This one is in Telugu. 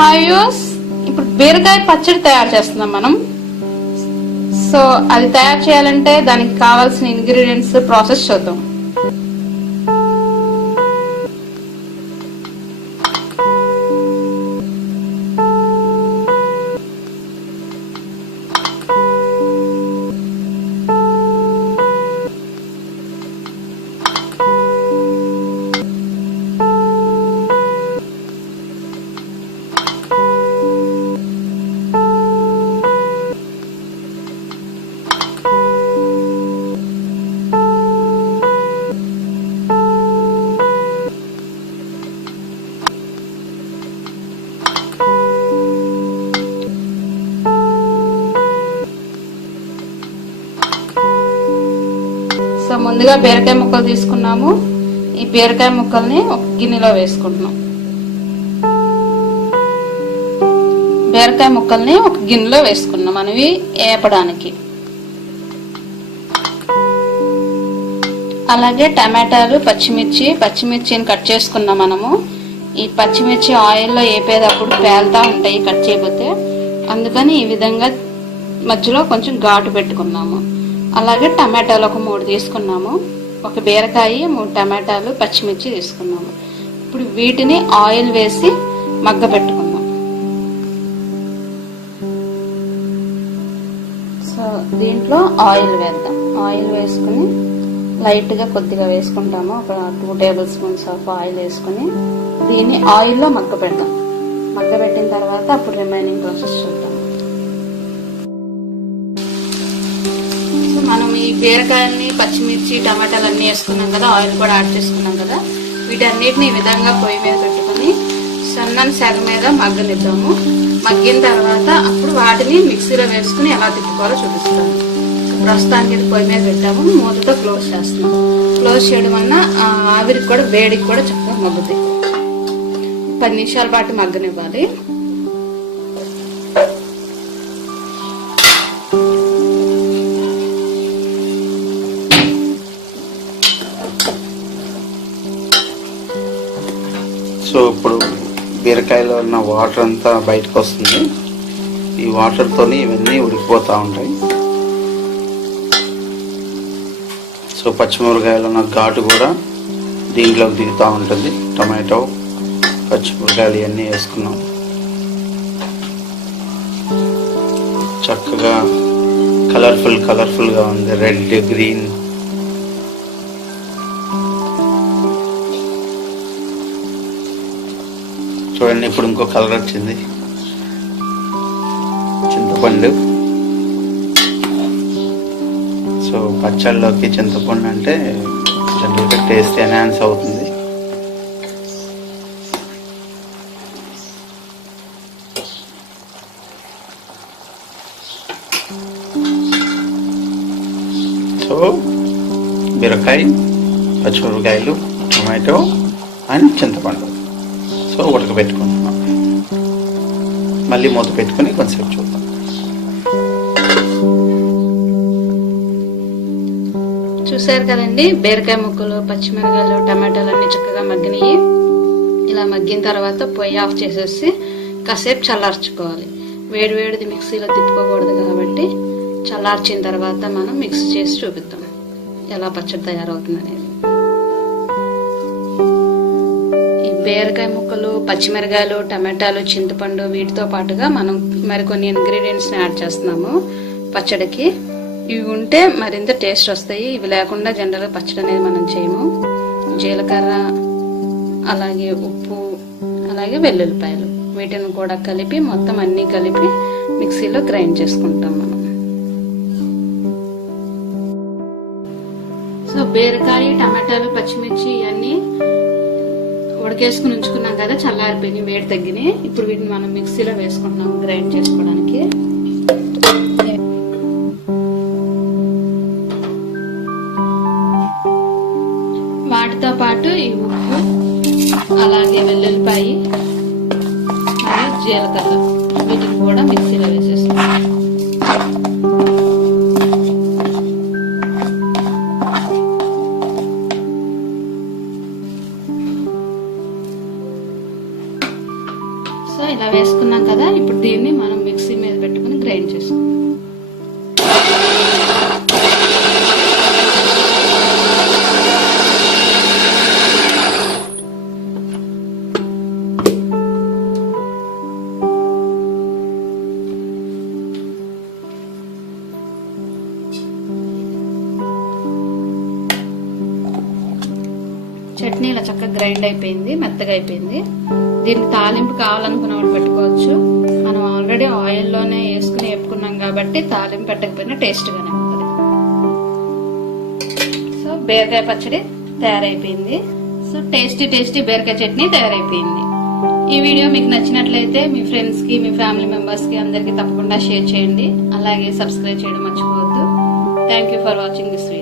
హాయ్ యూస్, ఇప్పుడు బీరకాయ పచ్చడి తయారు చేస్తున్నాం మనం. సో అది తయారు చేయాలంటే దానికి కావాల్సిన ఇంగ్రీడియంట్స్ ప్రాసెస్ చూద్దాం. సో ముందుగా బీరకాయ ముక్కలు తీసుకున్నాము. ఈ బీరకాయ ముక్కల్ని ఒక గిన్నెలో వేసుకుంటున్నాం. బీరకాయ ముక్కల్ని ఒక గిన్నెలో వేసుకున్నాం మనవి వేపడానికి. అలాగే టమాటాలు, పచ్చిమిర్చిని కట్ చేసుకున్నాం మనము. ఈ పచ్చిమిర్చి ఆయిల్లో వేపేటప్పుడు పేలుతా ఉంటాయి కట్ చేయకపోతే, అందుకని ఈ విధంగా మధ్యలో కొంచెం ఘాటు పెట్టుకున్నాము. అలాగే టమాటాలు ఒక 3 తీసుకున్నాము. ఒక బీరకాయ, 3 టమాటాలు, పచ్చిమిర్చి తీసుకున్నాము. ఇప్పుడు వీటిని ఆయిల్ వేసి మగ్గ పెట్టుకున్నాం. సో దీంట్లో ఆయిల్ వేద్దాం. ఆయిల్ వేసుకుని లైట్గా కొద్దిగా వేసుకుంటాము. ఒక 2 టేబుల్ స్పూన్స్ ఆఫ్ ఆయిల్ వేసుకుని దీన్ని ఆయిల్లో మగ్గ పెడదాం. మగ్గ పెట్టిన తర్వాత అప్పుడు రిమైనింగ్ ప్రాసెస్ చూద్దాం. మనం ఈ బీరకాయల్ని, పచ్చిమిర్చి, టమాటాలు అన్నీ వేసుకున్నాం కదా, ఆయిల్ కూడా యాడ్ చేసుకున్నాం కదా, వీటన్నిటిని ఈ విధంగా పొయ్యి మీద పెట్టుకుని సన్నని సెగ మీద మగ్గనిద్దాము. మగ్గిన తర్వాత అప్పుడు వాటిని మిక్సీలో వేసుకుని ఎలా తిప్పుకోవాలో చూపిస్తాము. ప్రస్తుతానికి ఇది పొయ్యి మీద పెట్టాము. మూతతో క్లోజ్ చేస్తున్నాము. క్లోజ్ చేయడం వలన ఆవిరికి కూడా వేడికి కూడా చక్కగా మగ్గుతాయి. 10 నిమిషాల పాటు మగ్గనివ్వాలి. సో ఇప్పుడు బీరకాయలో ఉన్న వాటర్ అంతా బయటకు వస్తుంది. ఈ వాటర్తో ఇవన్నీ ఉడికిపోతూ ఉంటాయి. సో పచ్చిమిరకాయలో ఉన్న ఘాటు కూడా దీంట్లోకి దిగుతూ ఉంటుంది. టమాటో, పచ్చిమిరకాయలు ఇవన్నీ వేసుకున్నాం. చక్కగా కలర్ఫుల్గా ఉంది. Red, green. చూడండి, ఇప్పుడు ఇంకో కలర్ వచ్చింది. చింతపండు. సో పచ్చళ్ళలోకి చింతపండు అంటే జనరల్గా టేస్ట్ ఎన్హాన్స్ అవుతుంది. సో బీరకాయ, పచ్చిమిరపకాయలు, టొమాటో అండ్ చింతపండు. సో ఉడకబెట్టుకుంటున్నాం. మళ్ళీ మూత పెట్టుకుని కొంచెంసేపు చూద్దాం. చూసారు కదండి, బీరకాయ ముక్కలు, పచ్చిమిరకాయలు, టమాటాలు అన్ని చక్కగా మగ్గినాయి. ఇలా మగ్గిన తర్వాత పొయ్యి ఆఫ్ చేసేసి కాసేపు చల్లార్చుకోవాలి. వేడిది మిక్సీలో తిప్పుకోకూడదు కాబట్టి చల్లార్చిన తర్వాత మనం మిక్స్ చేసి చూపిద్దాం ఎలా పచ్చడి తయారవుతుంది అనేది. బీరకాయ ముక్కలు, పచ్చిమిరకాయలు, టమాటాలు, చింతపండు వీటితో పాటుగా మనం మరికొన్ని ఇంగ్రీడియంట్స్ని యాడ్ చేస్తున్నాము పచ్చడికి. ఇవి ఉంటే మరింత టేస్ట్ వస్తాయి. ఇవి లేకుండా జనరల్గా పచ్చడి అనేది మనం చేయము. జీలకర్ర, అలాగే ఉప్పు, అలాగే వెల్లుల్లిపాయలు వీటిని కూడా కలిపి మొత్తం అన్నీ కలిపి మిక్సీలో గ్రైండ్ చేసుకుంటాం మనం. సో బీరకాయ, టమాటాలు, పచ్చిమిర్చి ఇవన్నీ ఉడకేసుకుని ఉంచుకున్నాం కదా, చల్లారిపోయి వేడి తగ్గినాయి. ఇప్పుడు వీటిని మనం మిక్సీలో వేసుకుంటున్నాం గ్రైండ్ చేసుకోవడానికి. వాటితో పాటు ఈ ఉప్పు, అలాగే వెల్లుల్లిపాయ మరియు జీలకర్ర వీటిని కూడా మిక్సీలో వేసేసుకుంటాం. సో ఇలా వేసుకుని దీన్ని మనం మిక్సీ మీద పెట్టుకుని గ్రైండ్ చేసుకుందాం. చట్నీ ఇలా చక్కగా గ్రైండ్ అయిపోయింది, మెత్తగా అయిపోయింది. దీనికి తాలింపు కావాలనుకున్న వాళ్ళు పెట్టుకోవచ్చు. మనం ఆల్రెడీ ఆయిల్లోనే వేసుకుని వేపుకున్నాం కాబట్టి తాలింపు పెట్టకపోయినా టేస్ట్గానే ఉంటుంది. సో బీరకాయ పచ్చడి తయారైపోయింది. సో టేస్టీ బీరకాయ చట్నీ తయారైపోయింది. ఈ వీడియో మీకు నచ్చినట్లయితే మీ ఫ్రెండ్స్ కి, మీ ఫ్యామిలీ మెంబర్స్ కి అందరికి తప్పకుండా షేర్ చేయండి. అలాగే సబ్స్క్రైబ్ చేయడం మర్చిపోవద్దు. Thank you for watching this video.